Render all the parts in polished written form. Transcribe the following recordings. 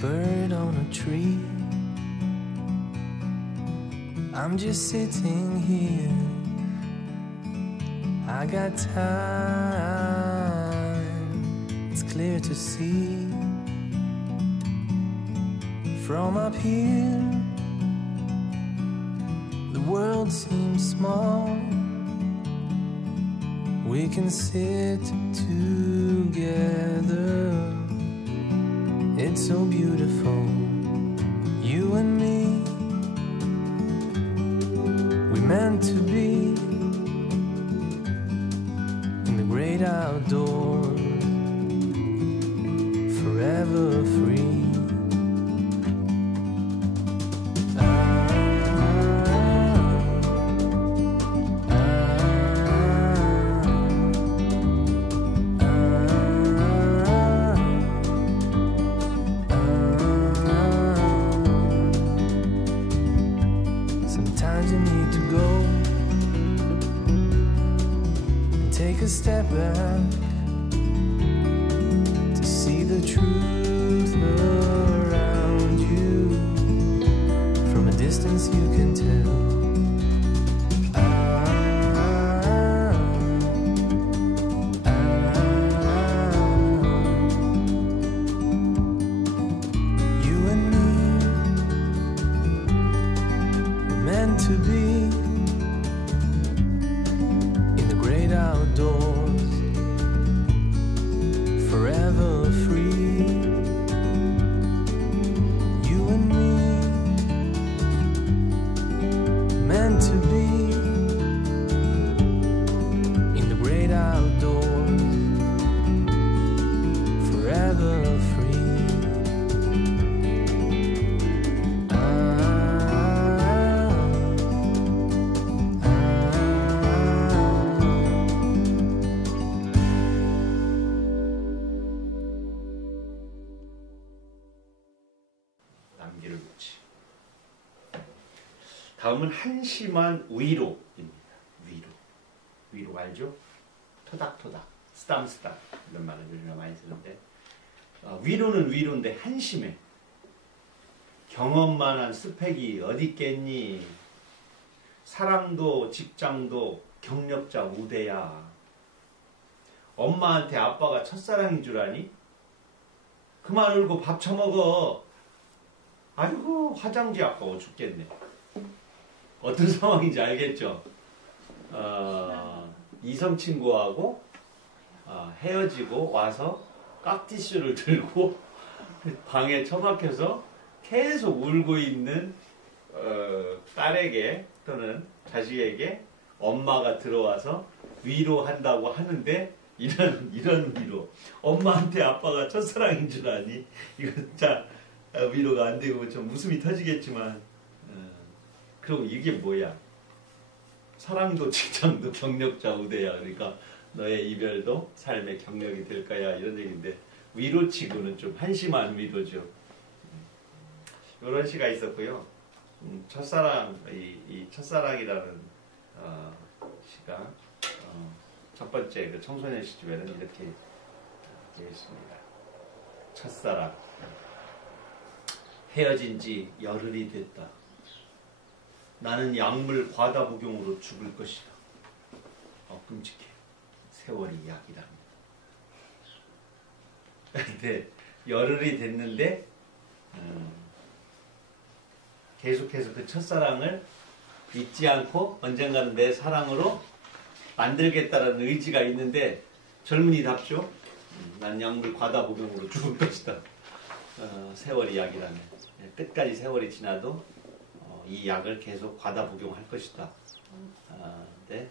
bird on a tree. I'm just sitting here. I got time. It's clear to see. From up here, the world seems small. We can sit together. It's so beautiful, you and me. We meant to be in the great outdoors, forever free. Take a step back to see the truth around you. From a distance you can tell. You and me were meant to be outdoors, forever free. You and me, meant to be in the great outdoors, forever free. 다음은 한심한 위로입니다. 위로 알죠? 토닥토닥, 쓰담쓰담 이런 말을 우리가 많이 쓰는데 위로는 위로인데 한심해. 경험만한 스펙이 어디 있겠니? 사랑도 직장도 경력자 우대야. 엄마한테 아빠가 첫사랑인 줄 아니? 그만 울고 밥 처먹어. 아이고 화장지 아까워 죽겠네. 어떤 상황인지 알겠죠? 이성 친구하고 헤어지고 와서 깍티슈를 들고 방에 처박혀서 계속 울고 있는 딸에게 또는 자식에게 엄마가 들어와서 위로한다고 하는데 이런 위로. 엄마한테 아빠가 첫사랑인 줄 아니? 이거 진짜 위로가 안 되고 좀 웃음이 터지겠지만 그럼 이게 뭐야? 사랑도 직장도 경력자 우대야. 그러니까 너의 이별도 삶의 경력이 될 거야. 이런 얘기인데 위로치고는 좀 한심한 위로죠. 이런 시가 있었고요. 첫사랑, 이 첫사랑이라는 시가 첫 번째 그 청소년 시집에는 이렇게 되어 있습니다. 첫사랑. 헤어진 지 열흘이 됐다. 나는 약물 과다 복용으로 죽을 것이다. 끔찍해. 세월이 약이랍니다. 근데 열흘이 됐는데 계속해서 그 첫사랑을 잊지 않고 언젠가는 내 사랑으로 만들겠다라는 의지가 있는데 젊은이답죠. 난 약물 과다 복용으로 죽을 것이다. 세월이 약이라면 끝까지 세월이 지나도 이 약을 계속 과다 복용할 것이다. 근데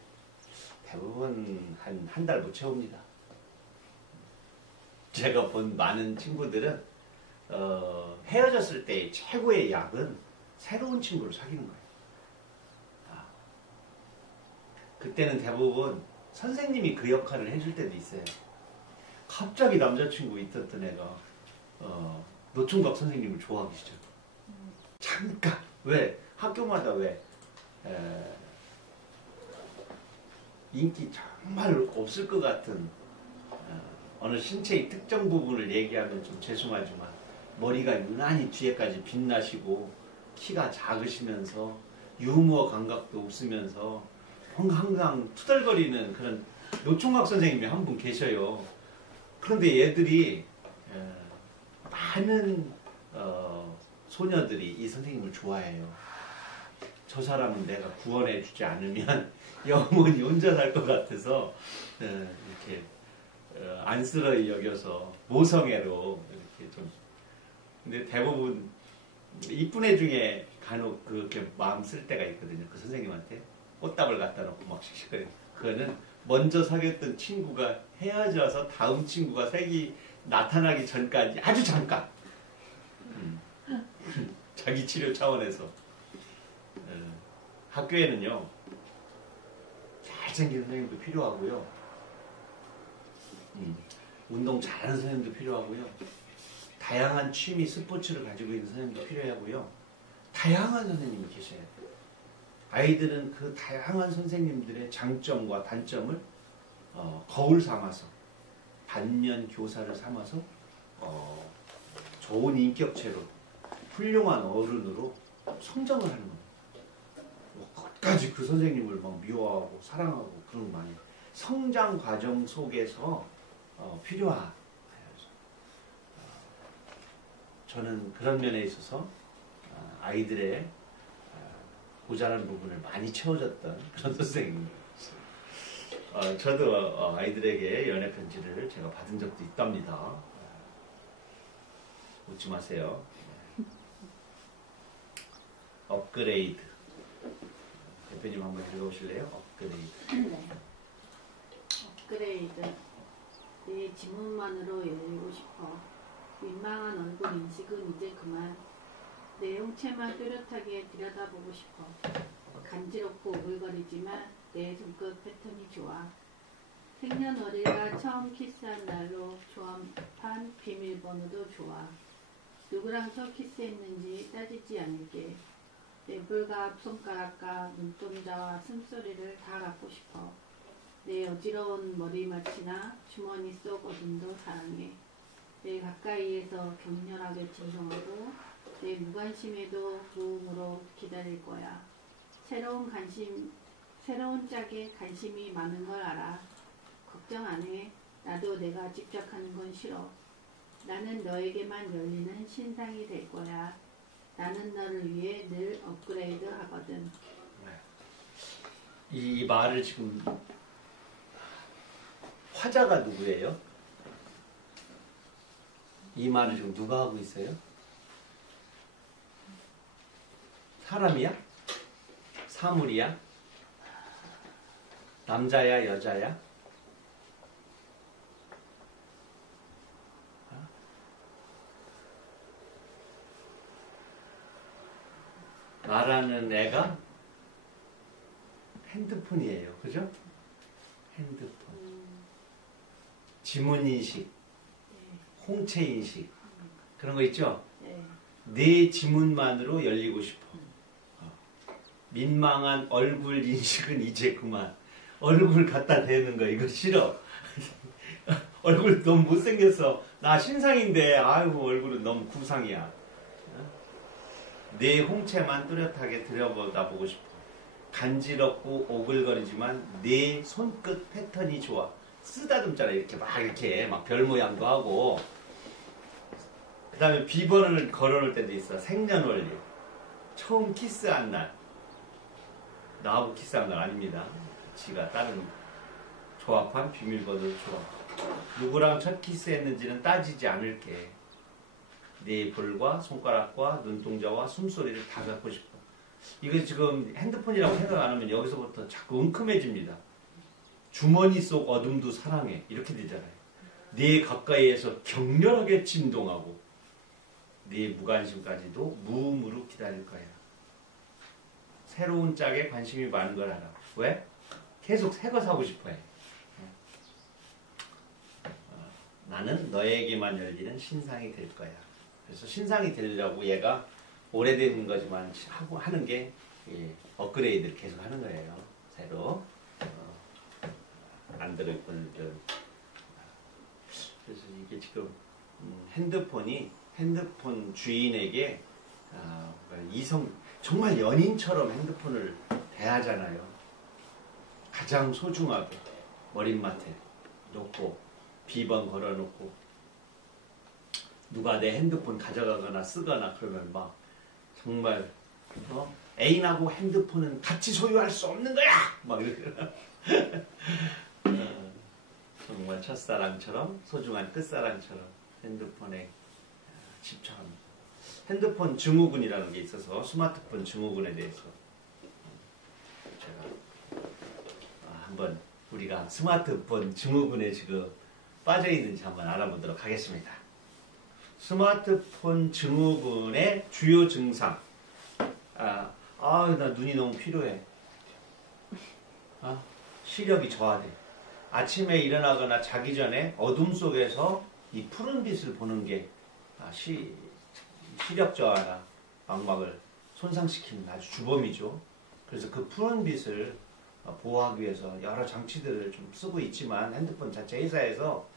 대부분 한 달 못 채웁니다. 제가 본 많은 친구들은 헤어졌을 때 최고의 약은 새로운 친구를 사귀는 거예요. 그때는 대부분 선생님이 그 역할을 해줄 때도 있어요. 갑자기 남자친구 있었던 애가 노총각 선생님을 좋아하기 시작해. 잠깐! 왜? 학교마다 왜? 인기 정말 없을 것 같은 어느 신체의 특정 부분을 얘기하면 좀 죄송하지만 머리가 유난히 뒤에까지 빛나시고 키가 작으시면서 유머 감각도 없으면서 항상 투덜거리는 그런 노총각 선생님이 한 분 계셔요. 그런데 얘들이 많은 소녀들이 이 선생님을 좋아해요. 저 사람은 내가 구원해 주지 않으면 영원히 혼자 살 것 같아서 이렇게 안쓰러이 여겨서 모성애로 이렇게 좀. 근데 대부분 이쁜 애 중에 간혹 그렇게 마음 쓸 때가 있거든요. 그 선생님한테 꽃다발 갖다 놓고 막 씩씩거려. 그거는 먼저 사귀었던 친구가 헤어져서 다음 친구가 색이 나타나기 전까지 아주 잠깐 자기 치료 차원에서 학교에는요 잘생긴 선생님도 필요하고요, 운동 잘하는 선생님도 필요하고요, 다양한 취미 스포츠를 가지고 있는 선생님도 필요하고요, 다양한 선생님이 계셔야 돼요. 아이들은 그 다양한 선생님들의 장점과 단점을 거울 삼아서 반면 교사를 삼아서 좋은 인격체로 훌륭한 어른으로 성장을 하는 거예요. 끝까지 그 선생님을 막 미워하고 사랑하고 그런 거 아니에요. 성장 과정 속에서 필요한. 저는 그런 면에 있어서 아이들의 모자란 부분을 많이 채워줬던 그런 선생님입니다. 저도 아이들에게 연애 편지를 제가 받은 적도 있답니다. 웃지 마세요. 업그레이드. 대표님 한번 읽어보실래요? 업그레이드. 네. 업그레이드. 내 지문만으로 열리고 싶어. 민망한 얼굴 인식은 이제 그만. 내 형체만 뚜렷하게 들여다보고 싶어. 간지럽고 오글거리지만 내 손끝 패턴이 좋아. 생년월일과 처음 키스한 날로 조합한 비밀번호도 좋아. 누구랑 첫 키스했는지 따지지 않을게. 내 불갑 손가락과 눈동자와 숨소리를 다 갖고 싶어. 내 어지러운 머리맡이나 주머니 속 어둠도 사랑해. 내 가까이에서 격렬하게 진동하고 내 무관심에도 무음으로 기다릴 거야. 새로운 짝에 관심이 많은 걸 알아. 걱정 안 해. 나도 내가 직접 하는 건 싫어. 나는 너에게만 열리는 신상이 될 거야. 나는 너를 위해 늘 업그레이드 하거든. 이 말을 지금 화자가 누구예요? 이 말을 지금 누가 하고 있어요? 사람이야? 사물이야? 남자야? 여자야? 말하는 애가 핸드폰이에요. 그죠? 핸드폰. 지문인식, 홍채인식 그런 거 있죠? 내 지문만으로 열리고 싶어. 민망한 얼굴 인식은 이제 그만. 얼굴 갖다 대는 거 이거 싫어. 얼굴 너무 못생겼어. 나 신상인데 아이고 얼굴은 너무 구상이야. 내 홍채만 뚜렷하게 들여다보고 싶어. 간지럽고 오글거리지만 내 손끝 패턴이 좋아. 쓰다듬잖아. 이렇게 막 별 모양도 하고. 그 다음에 비번을 걸어놓을 때도 있어. 생년월일. 처음 키스한 날. 나하고 키스한 날 아닙니다. 지가 다른 조합한 비밀번호 조합. 누구랑 첫 키스했는지는 따지지 않을게. 네 볼과 손가락과 눈동자와 숨소리를 다 갖고 싶어. 이거 지금 핸드폰이라고 생각 안 하면 여기서부터 자꾸 웅큼해집니다. 주머니 속 어둠도 사랑해. 이렇게 되잖아요. 네 가까이에서 격렬하게 진동하고 네 무관심까지도 무음으로 기다릴 거야. 새로운 짝에 관심이 많은 걸 알아. 왜? 계속 새 거 사고 싶어 해. 나는 너에게만 열리는 신상이 될 거야. 그래서 신상이 되려고 얘가 오래된 거지만 하는 게 업그레이드를 계속 하는 거예요. 새로. 안드로이드. 그래서 이게 지금 핸드폰이 핸드폰 주인에게 이성 정말 연인처럼 핸드폰을 대하잖아요. 가장 소중하게 머릿맡에 놓고 비번 걸어놓고 누가 내 핸드폰 가져가거나 쓰거나 그러면 막 정말 애인하고 핸드폰은 같이 소유할 수 없는 거야! 막 이렇게 정말 첫사랑처럼 소중한 끝사랑처럼 핸드폰에 집착합니다. 핸드폰 증후군이라는 게 있어서 스마트폰 증후군에 대해서 제가 한번 우리가 스마트폰 증후군에 지금 빠져있는지 한번 알아보도록 하겠습니다. 스마트폰 증후군의 주요 증상. 나 눈이 너무 피로해. 시력이 저하돼. 아침에 일어나거나 자기 전에 어둠 속에서 이 푸른 빛을 보는 게 시력 저하나 망막을 손상시키는 아주 주범이죠. 그래서 그 푸른 빛을 보호하기 위해서 여러 장치들을 좀 쓰고 있지만 핸드폰 자체 회사에서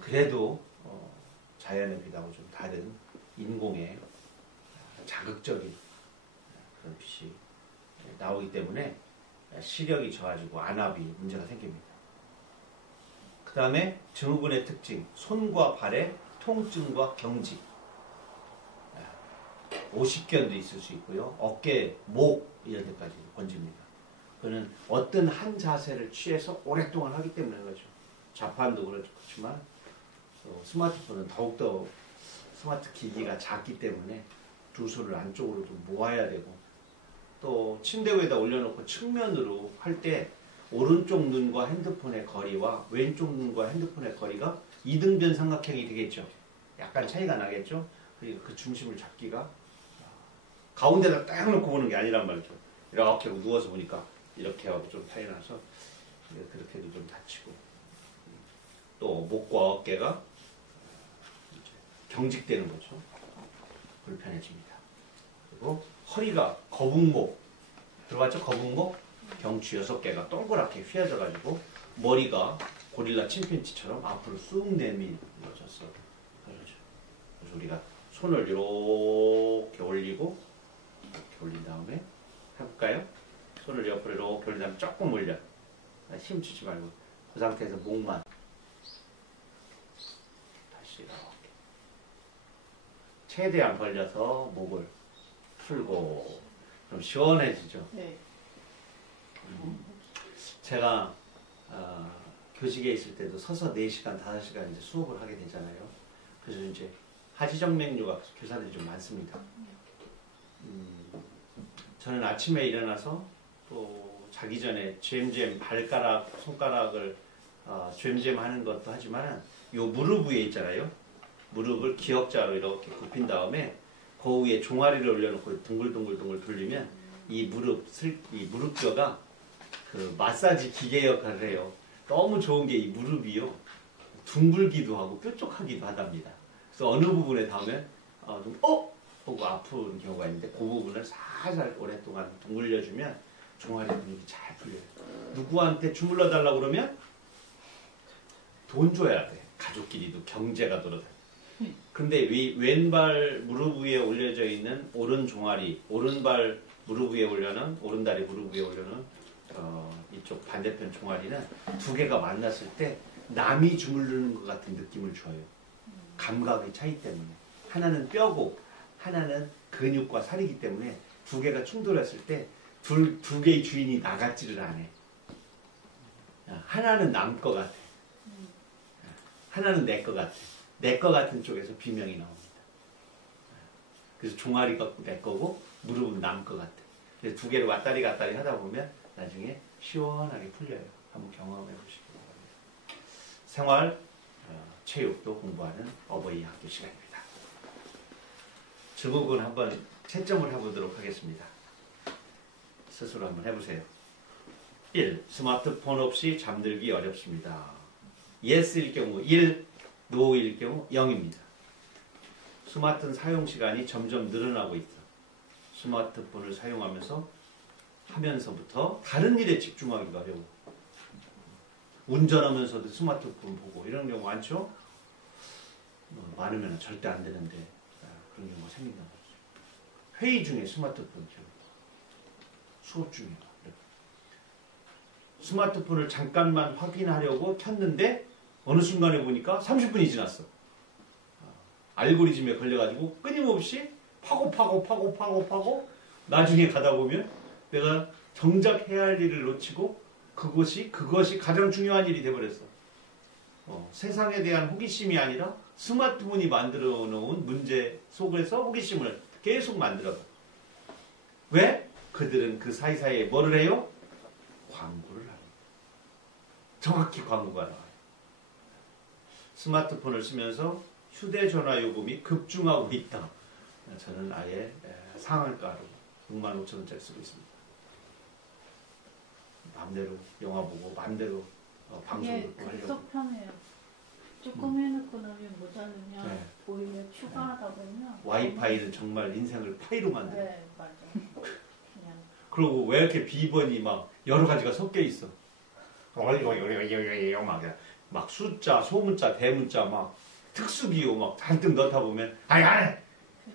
그래도 자연의 빛하고 좀 다른 인공의 자극적인 그런 빛이 나오기 때문에 시력이 저하지고 안압이 문제가 생깁니다. 그 다음에 증후군의 특징, 손과 발의 통증과 경직, 오십견도 있을 수 있고요. 어깨, 목 이런 데까지 번집니다. 그는 어떤 한 자세를 취해서 오랫동안 하기 때문에 그렇죠. 자판도 그렇지만 스마트폰은 더욱더 스마트 기기가 작기 때문에 두 손을 안쪽으로 좀 모아야 되고 또 침대 위에다 올려놓고 측면으로 할 때 오른쪽 눈과 핸드폰의 거리와 왼쪽 눈과 핸드폰의 거리가 이등변 삼각형이 되겠죠. 약간 차이가 나겠죠. 그리고 그 중심을 잡기가 가운데다 딱 놓고 보는 게 아니란 말이죠. 이렇게 하고 누워서 보니까 이렇게 하고 좀 차이 나서 그렇게 해도 좀 다치고 또 목과 어깨가 경직되는 거죠. 불편해집니다. 그리고 허리가 거북목 들어봤죠? 거북목 경추 6개가 동그랗게 휘어져가지고 머리가 고릴라 침팬지처럼 앞으로 쑥 내밀어져서 그러죠. 그래서 우리가 손을 이렇게 올리고 이렇게 올린 다음에 해볼까요? 손을 옆으로 이렇게 올린 다음에 조금 올려. 힘 주지 말고 그 상태에서 목만 다시 이렇게 최대한 벌려서 목을 풀고 좀 시원해지죠. 네. 제가 교직에 있을 때도 서서 4시간, 5시간 이제 수업을 하게 되잖아요. 그래서 이제 하지정맥류가 교사들이 좀 많습니다. 저는 아침에 일어나서 또 자기 전에 젬젬 발가락, 손가락을 젬젬 하는 것도 하지만 요 무릎 위에 있잖아요. 무릎을 기역자로 이렇게 굽힌 다음에 그 위에 종아리를 올려놓고 둥글둥글 돌리면 이 무릎뼈가 그 마사지 기계 역할을 해요. 너무 좋은 게 이 무릎이요. 둥글기도 하고 뾰족하기도 하답니다. 그래서 어느 부분에 닿으면 하고 아픈 경우가 있는데 그 부분을 살살 오랫동안 둥글려주면 종아리 근육이 잘 풀려요. 누구한테 주물러 달라고 그러면 돈 줘야 돼. 가족끼리도 경제가 돌아다녀. 근데 왼발 무릎 위에 올려져 있는 오른 종아리, 오른발 무릎 위에 올려는 오른다리 무릎 위에 올려는 이쪽 반대편 종아리는 두 개가 만났을 때 남이 주물르는 것 같은 느낌을 줘요. 감각의 차이 때문에. 하나는 뼈고 하나는 근육과 살이기 때문에 두 개가 충돌했을 때 두 개의 주인이 나같지를 않아. 하나는 남 것 같아. 하나는 내 것 같아. 내 것 같은 쪽에서 비명이 나옵니다. 그래서 종아리가 내 거고 무릎은 남 것 같아. 그래서 두 개를 왔다리 갔다리 하다 보면 나중에 시원하게 풀려요. 한번 경험해 보시기 바랍니다. 생활, 체육도 공부하는 어버이 학교 시간입니다. 증후군 한번 채점을 해보도록 하겠습니다. 스스로 한번 해보세요. 1. 스마트폰 없이 잠들기 어렵습니다. Yes일 경우 1, No일 경우 0입니다. 스마트폰 사용 시간이 점점 늘어나고 있다. 스마트폰을 하면서부터 다른 일에 집중하기가 어려워. 운전하면서도 스마트폰 보고 이런 경우 많죠? 많으면 절대 안 되는데 그런 경우가 생긴다. 회의 중에 스마트폰 켜. 수업 중에. 스마트폰을 잠깐만 확인하려고 켰는데 어느 순간에 보니까 30분이 지났어. 알고리즘에 걸려가지고 끊임없이 파고 나중에 가다 보면 내가 정작 해야 할 일을 놓치고 그것이 가장 중요한 일이 돼버렸어. 세상에 대한 호기심이 아니라 스마트폰이 만들어 놓은 문제 속에서 호기심을 계속 만들어. 왜? 그들은 그 사이사이에 뭐를 해요? 광고를 하는. 정확히 광고가 나와요. 스마트폰을 쓰면서 휴대전화 요금이 급증하고 있다. 저는 아예 상한가로 65,000원짜리 쓰고 있습니다. 마음대로 영화 보고 마음대로 방송 이게 듣고 하려고. 급속 편해요. 조금 해놓고 나면 모자르면 네. 오히려 추가하다 보면 와이파이는 정말 인생을 파이로 만들어. 네, 맞아. 그냥 그리고 왜 이렇게 비번이 막 여러 가지가 섞여 있어? 막 숫자, 소문자, 대문자, 막 특수기호 막 잔뜩 넣다 보면 아니 안 해.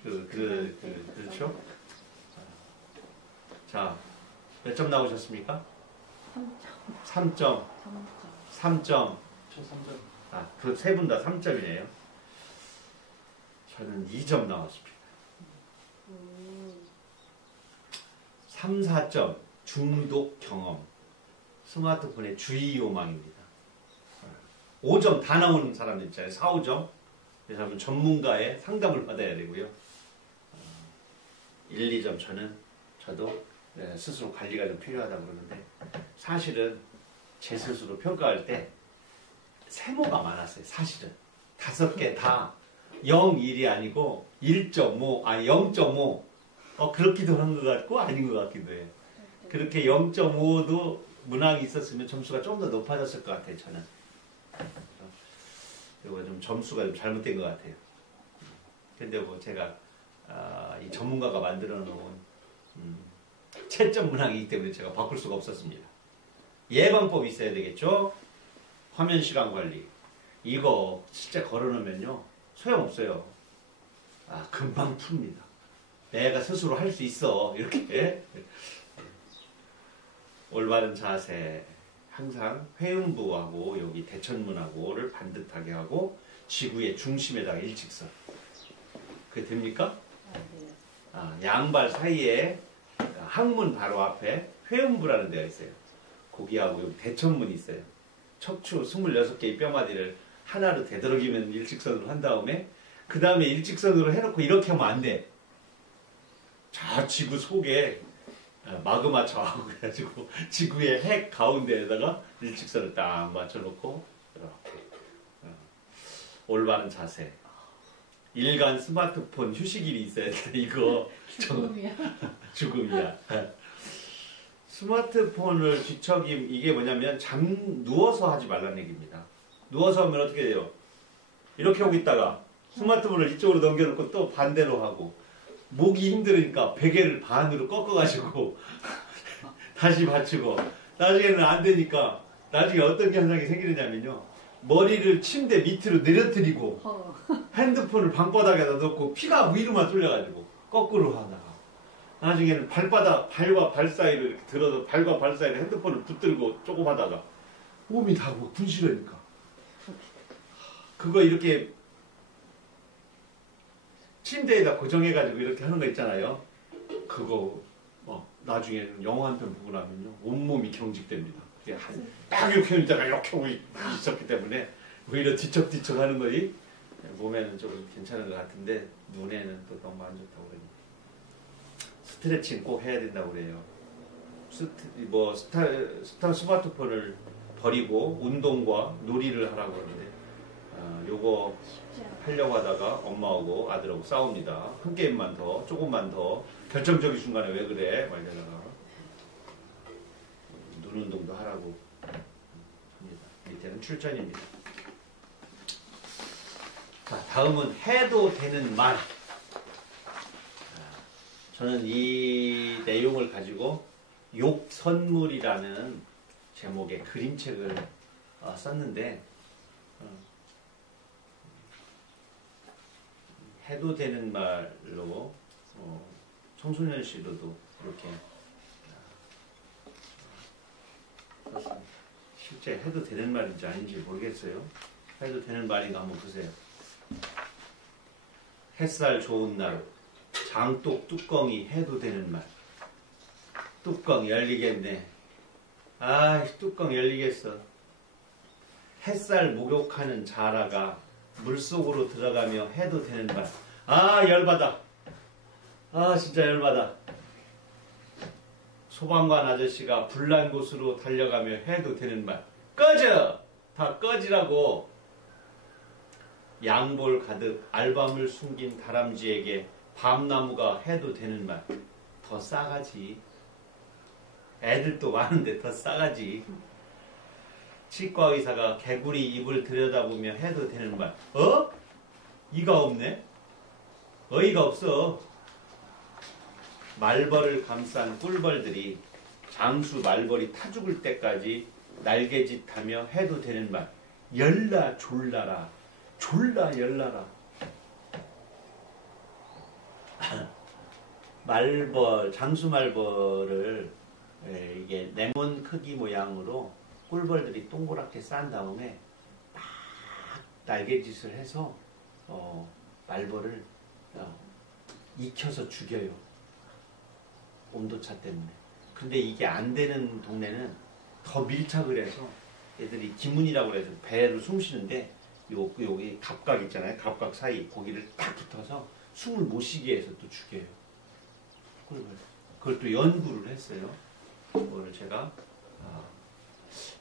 그렇죠? 자, 몇 점 나오셨습니까? 3점. 3점. 저 3점. 아, 그 세 분 다 3점이네요. 저는 2점 나왔습니다. 3, 4점. 중독 경험. 스마트폰의 주의 요망입니다. 5점 다 나오는 사람들 있잖아요. 4, 5점. 이 사람은 전문가의 상담을 받아야 되고요. 1, 2점 저도 스스로 관리가 좀 필요하다고 그러는데 사실은 제 스스로 평가할 때 세모가 많았어요. 사실은 5개 다 0, 1이 아니고 1.5 아니 0.5 그렇기도 한 것 같고 아닌 것 같기도 해요. 그렇게 0.5도 문항이 있었으면 점수가 좀 더 높아졌을 것 같아요. 저는 이거 좀 점수가 좀 잘못된 것 같아요. 근데 뭐 제가 이 전문가가 만들어 놓은 채점 문항이기 때문에 제가 바꿀 수가 없었습니다. 예방법이 있어야 되겠죠. 화면 시간 관리. 이거 실제 걸어놓으면요 소용없어요. 금방 풉니다. 내가 스스로 할 수 있어. 이렇게 올바른 자세. 항상 회음부하고 여기 대천문하고를 반듯하게 하고 지구의 중심에다가 일직선. 그게 됩니까? 양발 사이에 항문 바로 앞에 회음부라는 데가 있어요. 거기하고 여기 대천문이 있어요. 척추 26개의 뼈마디를 하나로 되도록이면 일직선으로 한 다음에 그 다음에 일직선으로 해놓고 이렇게 하면 안 돼. 저 지구 속에 마그마 저하고 그래가지고 지구의 핵 가운데에다가 일직선을 딱 맞춰놓고 이렇게 올바른 자세. 일간 스마트폰 휴식일이 있어야 돼. 이거 죽음이야. 스마트폰을 뒤척임 이게 뭐냐면 누워서 하지 말라는 얘기입니다. 누워서 하면 어떻게 돼요? 이렇게 하고 있다가 스마트폰을 이쪽으로 넘겨놓고 또 반대로 하고 목이 힘들으니까 베개를 반으로 꺾어가지고 다시 받치고 나중에는 안 되니까 나중에 어떤 현상이 생기느냐면요. 머리를 침대 밑으로 내려뜨리고 핸드폰을 방바닥에다 놓고 피가 위로만 쏠려가지고 거꾸로 하다가 나중에는 발과 발 사이를 이렇게 들어서 발과 발 사이를 핸드폰을 붙들고 조금 하다가 몸이 다 뭐 분실하니까 그거 이렇게 침대에다 고정해가지고 이렇게 하는 거 있잖아요. 그거 나중에는 영화 한 편 보고 나면요 온몸이 경직됩니다. 딱 이렇게 있다가 이렇게 하고 있었기 때문에 오히려 뒤척뒤척 하는 거이 몸에는 좀 괜찮은 것 같은데 눈에는 또 너무 안 좋다고 그러니까 스트레칭 꼭 해야 된다고 그래요. 스마트폰을 버리고 운동과 놀이를 하라고 하는데 요거 하려고 하다가 엄마하고 아들하고 싸웁니다. 한 게임만 더, 조금만 더, 결정적인 순간에 왜 그래? 막 이러다가 눈 운동도 하라고 합니다. 밑에는 출전입니다. 자, 다음은 해도 되는 말. 저는 이 내용을 가지고 욕선물이라는 제목의 그림책을 썼는데 해도 되는 말로 청소년 시로도 이렇게 썼습니다. 실제 해도 되는 말인지 아닌지 모르겠어요. 해도 되는 말인가 한번 보세요. 햇살 좋은 날 장독 뚜껑이 해도 되는 말. 뚜껑 열리겠네. 아, 뚜껑 열리겠어. 햇살 목욕하는 자라가 물속으로 들어가며 해도 되는 말. 아, 열받아. 아, 진짜 열받아. 소방관 아저씨가 불난 곳으로 달려가며 해도 되는 말. 꺼져! 다 꺼지라고. 양볼 가득 알밤을 숨긴 다람쥐에게 밤나무가 해도 되는 말. 더 싸가지. 애들도 많은데 더 싸가지. 치과 의사가 개구리 입을 들여다보며 해도 되는 말. 이가 없네? 어이가 없어. 말벌을 감싼 꿀벌들이 장수 말벌이 타 죽을 때까지 날개짓하며 해도 되는 말. 열라 졸라라. 졸라 열라라. 말벌, 장수 말벌을 이게 레몬 크기 모양으로 꿀벌들이 동그랗게 싼 다음에 막 날개짓을 해서 말벌을 익혀서 죽여요. 온도차 때문에. 근데 이게 안 되는 동네는 더 밀착을 해서 얘들이 기문이라고 해서 배를 숨 쉬는데 여기 갑각 있잖아요. 갑각 사이 거기를 딱 붙어서 숨을 못 쉬게 해서 또 죽여요. 그걸 또 연구를 했어요. 그거를 제가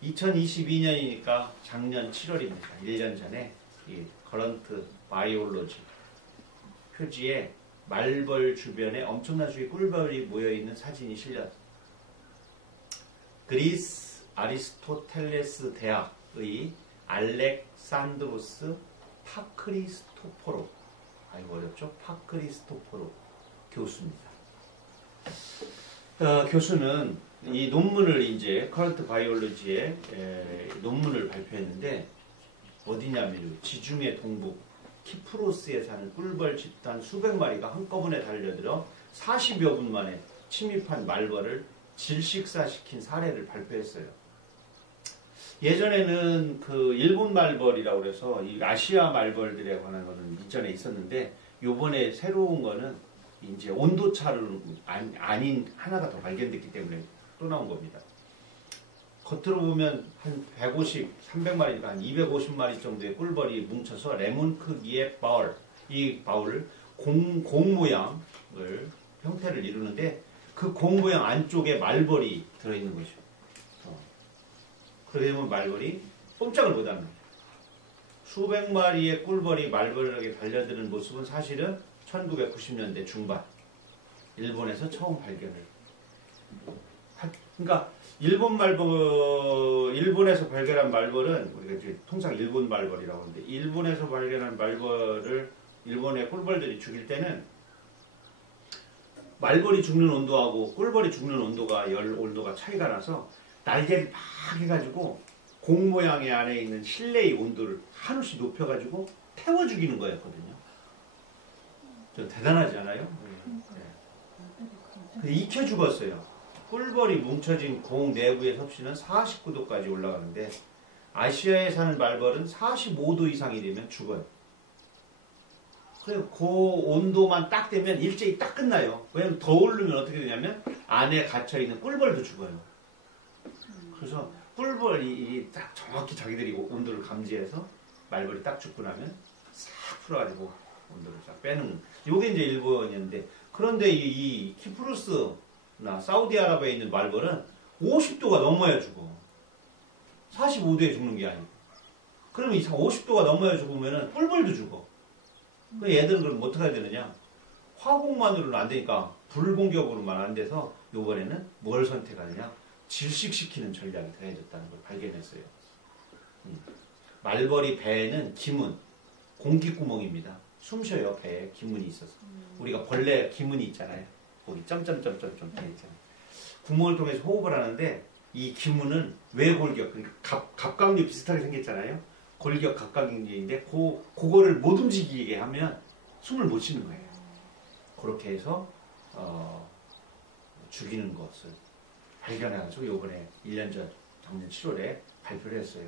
2022년이니까 작년 7월입니다. 1년 전에 이 커런트 바이올로지 표지에 말벌 주변에 엄청난 수의 꿀벌이 모여있는 사진이 실렸. 그리스 아리스토텔레스 대학의 알렉산드로스 파크리스토포로, 이거 어렵죠? 파크리스토포로 교수입니다. 교수는 이 논문을 이제 커런트 바이올로지에 논문을 발표했는데 어디냐면 지중해 동부 키프로스에 사는 꿀벌 집단 수백 마리가 한꺼번에 달려들어 40여 분 만에 침입한 말벌을 질식사시킨 사례를 발표했어요. 예전에는 그 일본 말벌이라고 그래서 이 아시아 말벌들에 관한 거는 이전에 있었는데 요번에 새로운 거는 이제 온도차를 아닌 하나가 더 발견됐기 때문에 또 나온 겁니다. 겉으로 보면 한 150, 300마리니까 한 250마리 정도의 꿀벌이 뭉쳐서 레몬 크기의 바울, 이 바울을 공 모양을 형태를 이루는데 그 공 모양 안쪽에 말벌이 들어있는 거죠. 그러게 되면 말벌이 꼼짝을 못합니다. 수백 마리의 꿀벌이 말벌에게 달려드는 모습은 사실은 1990년대 중반 일본에서 처음 발견을. 그러니까 일본에서 발견한 말벌은 우리가 이제 통상 일본 말벌이라고 하는데 일본에서 발견한 말벌을 일본의 꿀벌들이 죽일 때는 말벌이 죽는 온도하고 꿀벌이 죽는 온도가 열 온도가 차이가 나서 날개를 막 해가지고 공 모양의 안에 있는 실내의 온도를 한없이 높여가지고 태워 죽이는 거였거든요. 좀 대단하지 않아요? 네. 익혀 죽었어요. 꿀벌이 뭉쳐진 공 내부의 섭씨는 49도까지 올라가는데 아시아에 사는 말벌은 45도 이상이 되면 죽어요. 그래서 그 온도만 딱 되면 일제히 딱 끝나요. 왜냐면 더 오르면 어떻게 되냐면 안에 갇혀있는 꿀벌도 죽어요. 그래서 꿀벌이 딱 정확히 자기들이 온도를 감지해서 말벌이 딱 죽고 나면 싹 풀어가지고 온도를 싹 빼는. 이게 이제 일본이었는데 그런데 이 키프루스나 사우디아라비아에 있는 말벌은 50도가 넘어야 죽어. 45도에 죽는 게 아니고. 그러면 50도가 넘어야 죽으면 꿀벌도 죽어. 그 얘들은 그럼 어떻게 해야 되느냐? 화공만으로는 안 되니까 불공격으로만 안 돼서 이번에는 뭘 선택하느냐? 질식시키는 전략이 더해졌다는 걸 발견했어요. 말벌이 배에는 기문, 공기구멍입니다. 숨 쉬어요. 배에 기문이 있어서. 우리가 벌레 기문이 있잖아요. 거기 점점점점점 돼 있잖아요. 구멍을 통해서 호흡을 하는데 이 기문은 외골격, 그러니까 갑각류 비슷하게 생겼잖아요. 골격 갑각류인데 그거를 못 움직이게 하면 숨을 못 쉬는 거예요. 그렇게 해서 죽이는 것을 발견해가지고 요번에 1년 전 작년 7월에 발표를 했어요.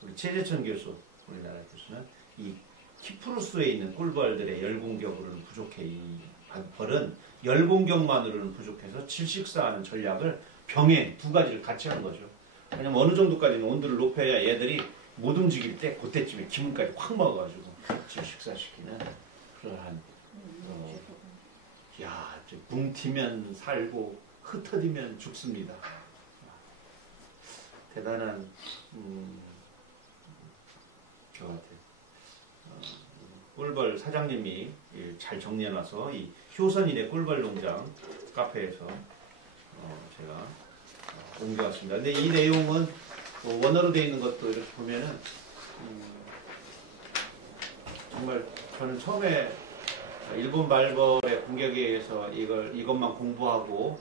우리 최재천 교수, 우리나라 교수는 이 키프루스에 있는 꿀벌들의 열 공격으로는 부족해. 이 벌은 열 공격만으로는 부족해서 질식사하는 전략을 병행 두 가지를 같이 하는 거죠. 왜냐면 어느 정도까지는 온도를 높여야 얘들이 못 움직일 때 그때쯤에 기운까지 확 먹어가지고 질식사시키는 그러한 뭉티면 살고 흩어지면 죽습니다. 대단한 저 같아요. 꿀벌 사장님이 잘 정리해놔서 이 효선일의 꿀벌 농장 카페에서 제가 옮겨왔습니다. 근데 이 내용은 원어로 되어 있는 것도 이렇게 보면은 정말 저는 처음에 일본 말벌의 공격에 의해서 이것만 공부하고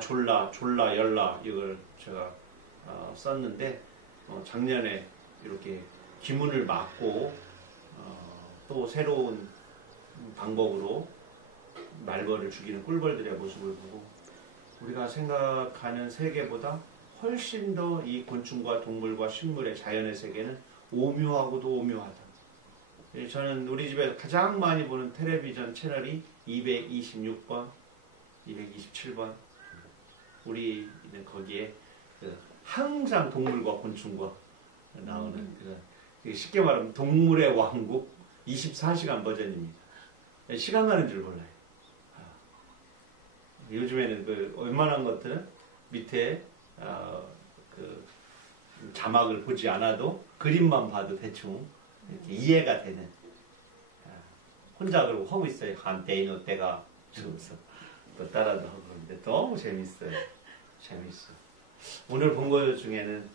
졸라 열라 이걸 제가 썼는데 작년에 이렇게 기문을 막고 또 새로운 방법으로 말벌을 죽이는 꿀벌들의 모습을 보고 우리가 생각하는 세계보다 훨씬 더 이 곤충과 동물과 식물의 자연의 세계는 오묘하고도 오묘하다. 저는 우리 집에 가장 많이 보는 텔레비전 채널이 226번, 227번. 우리는 거기에 항상 동물과 곤충과 나오는 쉽게 말하면 동물의 왕국 24시간 버전입니다. 시간 가는 줄 몰라요. 요즘에는 웬만한 것들은 밑에 자막을 보지 않아도 그림만 봐도 대충 이렇게 이해가 되는. 혼자 그러고 하고 있어요. 한때 이노 때가 주면서 또 따라도 하고 그러는데 너무 재밌어요. 재밌어. 오늘 본 것 중에는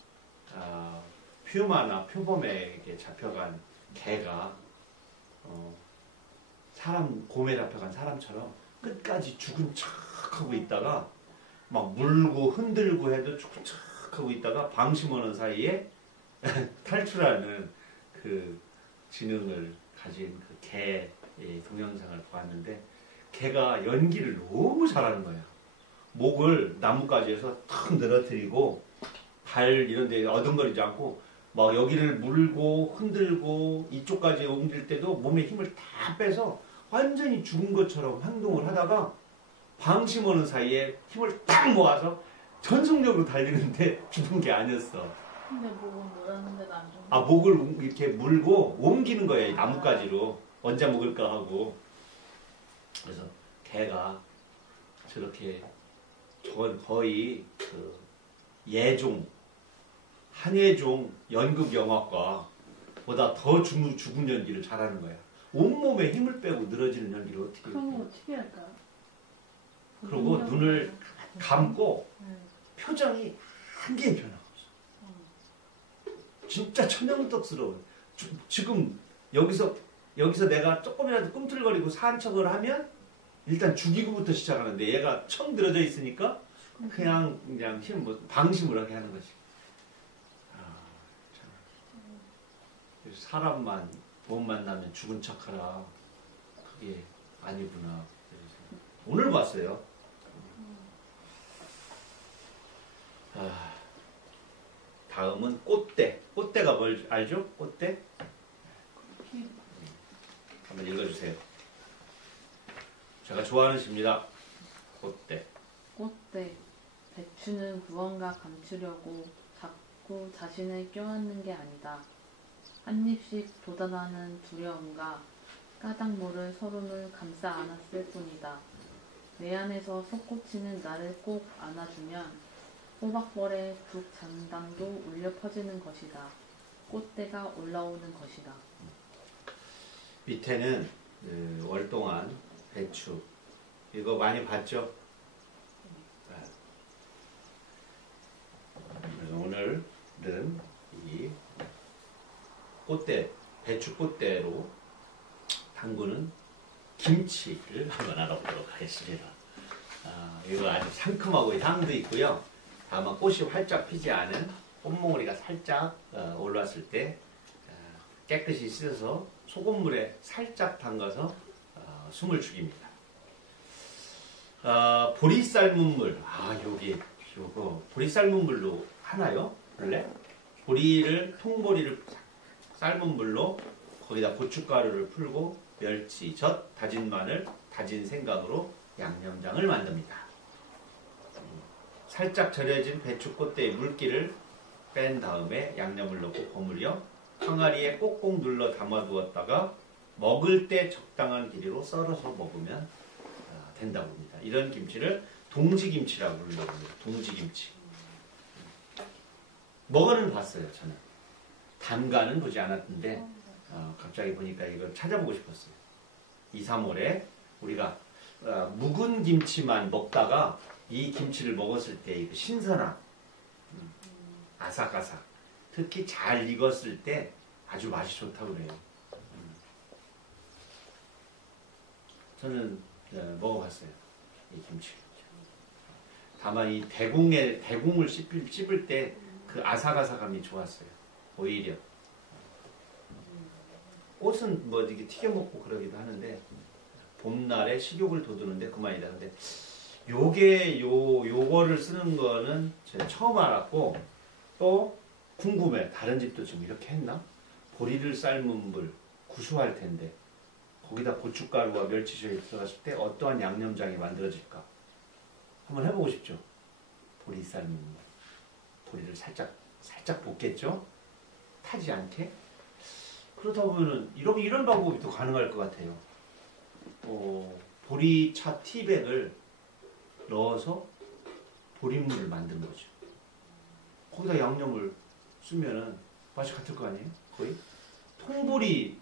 퓨마나 표범에게 잡혀간 개가 곰에 잡혀간 사람처럼 끝까지 죽은 척하고 있다가 막 물고 흔들고 해도 죽은 척하고 있다가 방심하는 사이에 탈출하는 그 지능을 가진 그 개의 동영상을 보았는데 개가 연기를 너무 잘하는 거야. 목을 나뭇가지에서 탁 늘어뜨리고 발 이런 데 어둥거리지 않고 막 여기를 물고 흔들고 이쪽까지 옮길 때도 몸에 힘을 다 빼서 완전히 죽은 것처럼 행동을 하다가 방심하는 사이에 힘을 딱 모아서 전속력으로 달리는데 죽은 게 아니었어. 근데 목은 물었는데도 안 죽는 목을 이렇게 물고 옮기는 거예요. 나뭇가지로. 언제 먹을까 하고. 그래서 개가 저렇게 저건 거의 그 예종, 한예종 연극 영화과 보다 더 죽은 연기를 잘하는 거야. 온몸에 힘을 빼고 늘어지는 연기를 어떻게 해요? 그럼 어떻게 할까요? 그리고 눈을 감고 표정이 한 개의 변화가 없어. 진짜 천연덕스러워요. 지금 여기서 내가 조금이라도 꿈틀거리고 사한 척을 하면 일단 죽이고부터 시작하는데 얘가 청 들어져 있으니까 그냥 방심을 하게 하는 거지. 사람만 못 만나면 죽은 척하라. 그게 아니구나. 오늘 봤어요. 다음은 꽃대. 꽃대가 뭘 알죠? 꽃대? 한번 읽어주세요. 제가 좋아하는 시입니다. 꽃대. 꽃대. 배추는 무언가 감추려고 자꾸 자신을 껴안는 게 아니다. 한 입씩 돋아나는 두려움과 까닭모를 서로를 감싸 안았을 뿐이다. 내 안에서 솟구치는 나를 꼭 안아주면 호박벌의 북장당도 울려 퍼지는 것이다. 꽃대가 올라오는 것이다. 밑에는 월동안 배추 이거 많이 봤죠? 그래서 오늘은 이 꽃대, 배추 꽃대로 담그는 김치를 한번 알아보도록 하겠습니다. 이거 아주 상큼하고 향도 있고요. 다만 꽃이 활짝 피지 않은 꽃몽우리가 살짝 올라왔을 때 깨끗이 씻어서 소금물에 살짝 담가서 숨을 죽입니다. 보리 삶은 물. 요거 보리 삶은 물로 하나요? 원래 보리를 통보리를 삶은 물로 거기다 고춧가루를 풀고 멸치, 젓, 다진 마늘, 다진 생강으로 양념장을 만듭니다. 살짝 절여진 배추 꽃대의 물기를 뺀 다음에 양념을 넣고 버무려 항아리에 꼭꼭 눌러 담아두었다가 먹을 때 적당한 길이로 썰어서 먹으면 된다고 합니다. 이런 김치를 동지김치라고 부른다고 합니다. 동지김치. 먹어는 봤어요, 저는. 담가는 보지 않았는데 갑자기 보니까 이걸 찾아보고 싶었어요. 2, 3월에 우리가 묵은 김치만 먹다가 이 김치를 먹었을 때 신선함, 아삭아삭, 특히 잘 익었을 때 아주 맛이 좋다고 그래요. 저는 먹어봤어요, 이 김치. 다만 이 대궁을 씹을 때 그 아삭아삭함이 좋았어요. 오히려 꽃은 뭐 이렇게 튀겨 먹고 그러기도 하는데 봄날에 식욕을 돋우는데 그만이다. 근데 요거를 쓰는 거는 제가 처음 알았고 또 궁금해. 다른 집도 지금 이렇게 했나? 보리를 삶은 물 구수할 텐데 거기다 고춧가루와 멸치젓이 들어갔을 때 어떠한 양념장이 만들어질까? 한번 해보고 싶죠? 보리 삶은 물. 보리를 살짝 볶겠죠? 타지 않게? 그러다 보면은 이런 방법이 또 가능할 것 같아요. 보리차 티백을 넣어서 보리물을 만든 거죠. 거기다 양념을 쓰면은 맛이 같을 거 아니에요? 거의? 통보리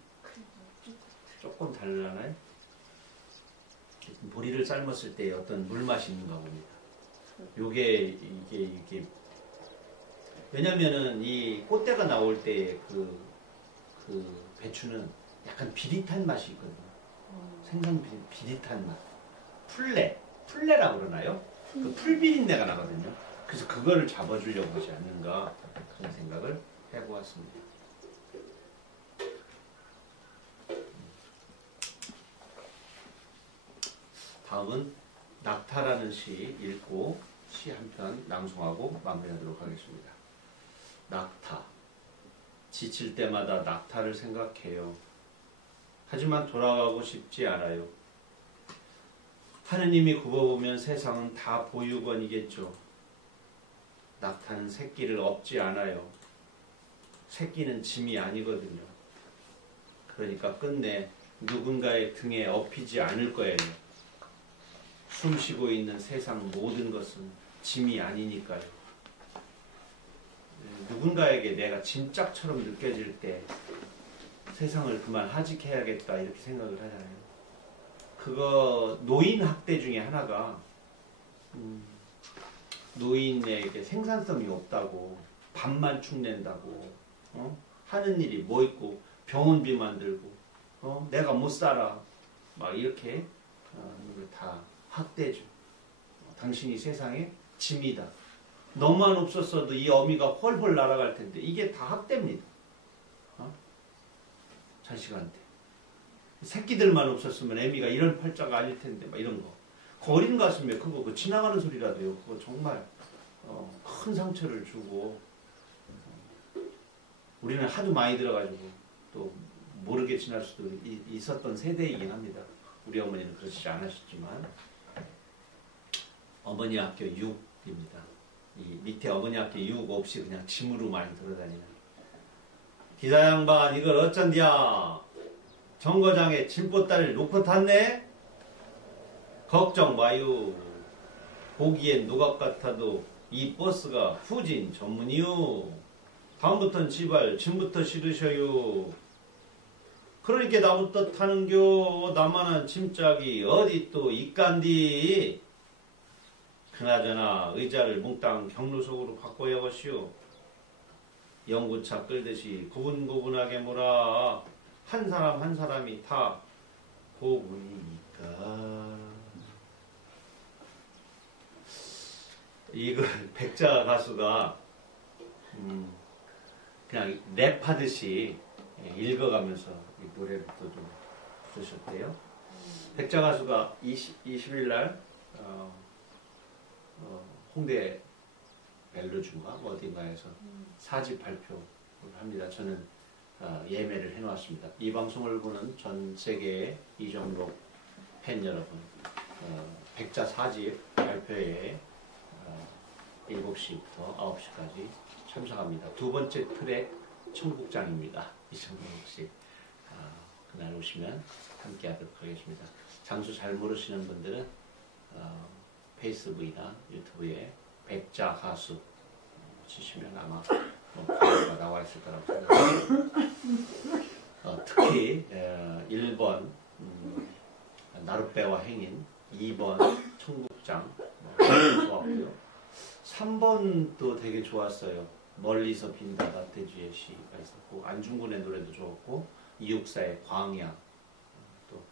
조금 다르잖아요? 보리를 삶았을 때 어떤 물맛이 있는가 봅니다. 이게 왜냐면은 이 꽃대가 나올 때 그 배추는 약간 비릿한 맛이 있거든요. 생선 비릿한 맛. 풀레라고 그러나요? 그 풀비린내가 나거든요. 그래서 그거를 잡아주려고 하지 않는가 그런 생각을 해보았습니다. 다음은 낙타라는 시 읽고 시 한 편 낭송하고 마무리하도록 하겠습니다. 낙타. 지칠 때마다 낙타를 생각해요. 하지만 돌아가고 싶지 않아요. 하느님이 굽어보면 세상은 다 보육원이겠죠. 낙타는 새끼를 업지 않아요. 새끼는 짐이 아니거든요. 그러니까 끝내 누군가의 등에 업히지 않을 거예요. 숨쉬고 있는 세상 모든 것은 짐이 아니니까요. 누군가에게 내가 짐짝처럼 느껴질 때 세상을 그만 하직해야겠다 이렇게 생각을 하잖아요. 그거 노인 학대 중에 하나가 노인에게 생산성이 없다고 밥만 축낸다고 하는 일이 뭐 있고 병원비만 들고 내가 못 살아 막 이렇게 다 학대죠. 당신이 세상의 짐이다. 너만 없었어도 이 어미가 헐헐 날아갈 텐데 이게 다 학대입니다. 자식한테. 새끼들만 없었으면 애미가 이런 팔자가 아닐 텐데 막 이런 거. 그 어린 가슴에 그거 지나가는 소리라도요. 그거 정말 큰 상처를 주고 우리는 하도 많이 들어가지고 또 모르게 지날 수도 있었던 세대이긴 합니다. 우리 어머니는 그러시지 않으셨지만 어머니 학교 6입니다. 이 밑에 어머니 학교 6 없이 그냥 짐으로 많이 돌아다니는 기사 양반 이걸 어쩐디야. 정거장에 짐보따리를 놓고 탔네. 걱정 마요. 보기엔 노각 같아도 이 버스가 후진 전문이요. 다음부턴 지발 짐부터 실으셔요. 그러니까 나부터 타는겨. 나만한 짐짝이 어디 또 있간디. 그나저나 의자를 몽땅 경로석으로 바꿔야겠시오. 연구차 끌듯이 고분고분하게 몰아. 한 사람 한 사람이 다 고분이니까. 이걸 백자 가수가 그냥 랩하듯이 읽어가면서 이 노래를 또 좀 부르셨대요. 백자 가수가 20일 날 홍대 벨루주인가 어딘가에서 4집 발표를 합니다. 저는 예매를 해놓았습니다. 이 방송을 보는 전 세계의 이정록 팬 여러분, 백자 4집 발표에 7시부터 9시까지 참석합니다. 두 번째 트랙 청국장입니다. 이정록 씨. 그날 오시면 함께 하도록 하겠습니다. 장수 잘 모르시는 분들은 페이스북이나 유튜브에 백자 가수 치시면 아마 광고가 나와 있을 거라고 생각합니다. 특히 1번 나룻배와 행인, 2번 청국장 좋았고요. 3번도 되게 좋았어요. 멀리서 빈다 나태주의 시가 있었고, 안중근의 노래도 좋았고, 이육사의 광야, 또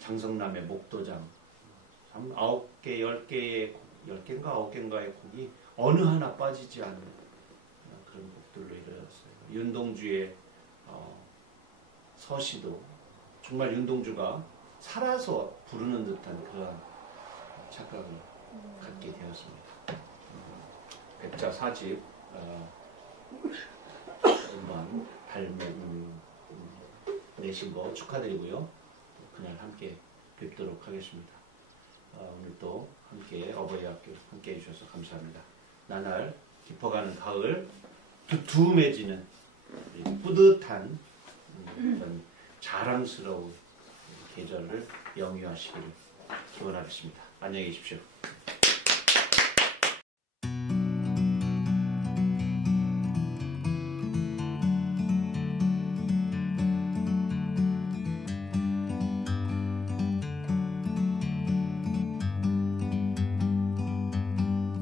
장성남의 목도장, 9개, 10개인가 9개인가의 곡이 어느 하나 빠지지 않는 그런 곡들로 이루어졌어요. 윤동주의 서시도 정말 윤동주가 살아서 부르는 듯한 그런 착각을 갖게 되었습니다. 백자 4집 음반 발매 내신 거 축하드리고요. 그날 함께 뵙도록 하겠습니다. 오늘 또 함께 어버이 학교 함께 해주셔서 감사합니다. 나날 깊어가는 가을 두툼해지는 뿌듯한 그런 자랑스러운 계절을 영유하시기를 기원하겠습니다. 안녕히 계십시오.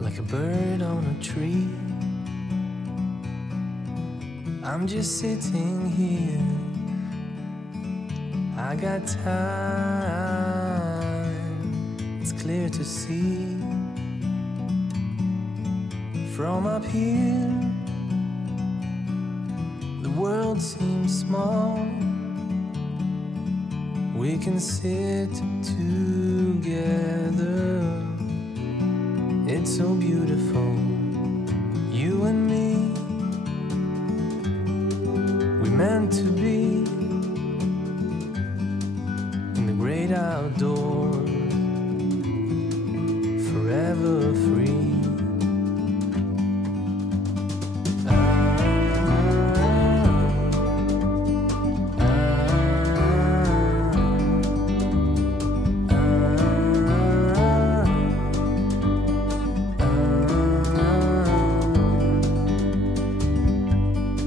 Like a bird on a tree, I'm just sitting here. I got time, it's clear to see. From up here, the world seems small. We can sit together. It's so beautiful, you and me. We're meant to be in the great outdoors, forever free.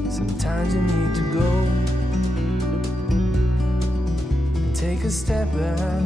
Sometimes you need to go and take a step back